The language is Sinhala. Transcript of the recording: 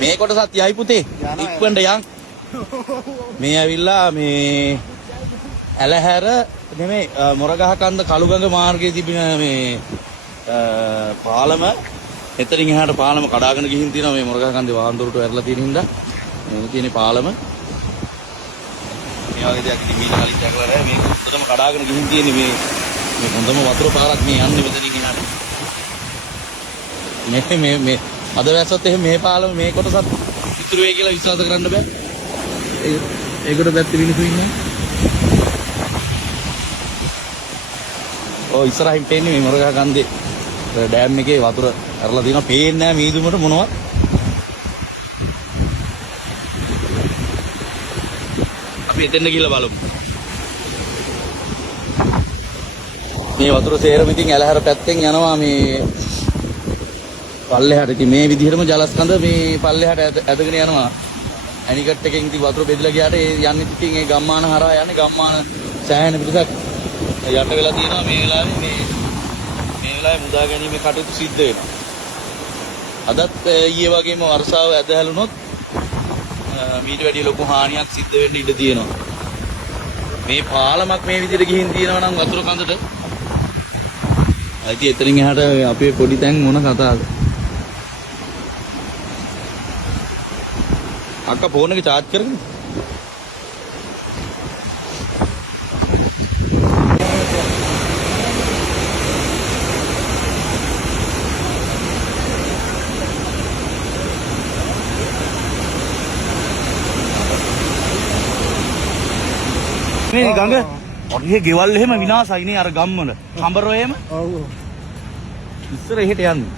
මේ කොටසත් යයි පුතේ. ඉක්වන්න යන්. මේ ඇවිල්ලා මේ ඇලහැර නෙමෙයි මොරගහ කන්ද කළුගඟ මාර්ගයේ තිබෙන මේ පාලම එතනින් එහාට පාලම කඩාගෙන ගිහින් තියෙනවා මේ මොරගහ කන්දේ වාහනදොරට වැරලා තියෙන හින්දා මේ තියෙන පාලම මේ වගේ දෙයක් ඉතින් මීට කලින් දැකලා නැහැ මේක උඩටම කඩාගෙන ගිහින් තියෙන්නේ මේ හොඳම වතුර පාරක් මේ යන්නේ මෙතනින් එහාට මේ අද වැස්සත් එහෙම මේ පාලම මේ කොටසත් ඉතුරු වෙයි කියලා විශ්වාස කරන්න බෑ ඒකට පැත්තේ මිනිස්සු ඉන්නේ ඔය ඉස්සරහින් පේන්නේ මේ මොරගහ කන්දේ ඩෑම් එකේ වතුර අරලා තියෙනවා පේන්නේ නැහැ මීදුමට මොනවත් අපි එතෙන්ද ගිහලා බලමු මේ වතුර සේරම ඉතින් ඇලහැර පැත්තෙන් යනවා මේ පල්ලෙහාට ඉතින් මේ විදිහටම ජලස්කන්ධ මේ පල්ලෙහාට ඇදගෙන යනවා ඇනිකට් එකෙන් ඉතින් වතුර බෙදලා ගියාට ඒ යන්නේ ඉතින් ඒ ගම්මාන හරහා යන්නේ ගම්මාන සෑහෙන පිටසක් යට වෙලා තියෙනවා මේ වෙලාවේ මුදා ගැනීමේ කටයුතු සිද්ධ වෙනවා. අදත් ඊයේ වගේම වර්ෂාව ඇදහැළුනොත් මීට වැඩිය ලොකු හානියක් සිද්ධ වෙන්න ඉඩ තියෙනවා. මේ පාලමක් මේ විදිහට ගිහින් තියෙනවා නම් වතුර කඳට. ඉතින් එතනින් එහාට අපේ පොඩි තැන් මොන කතාවද? අක්කා ෆෝන් එක charge කරගෙන මේ ගඟ ඔන්නේ ගෙවල් එහෙම විනාශයි නේ අර ගම්වල. කඹරෝ එහෙම. ඔව්. ඉස්සර එහෙට යන්නේ.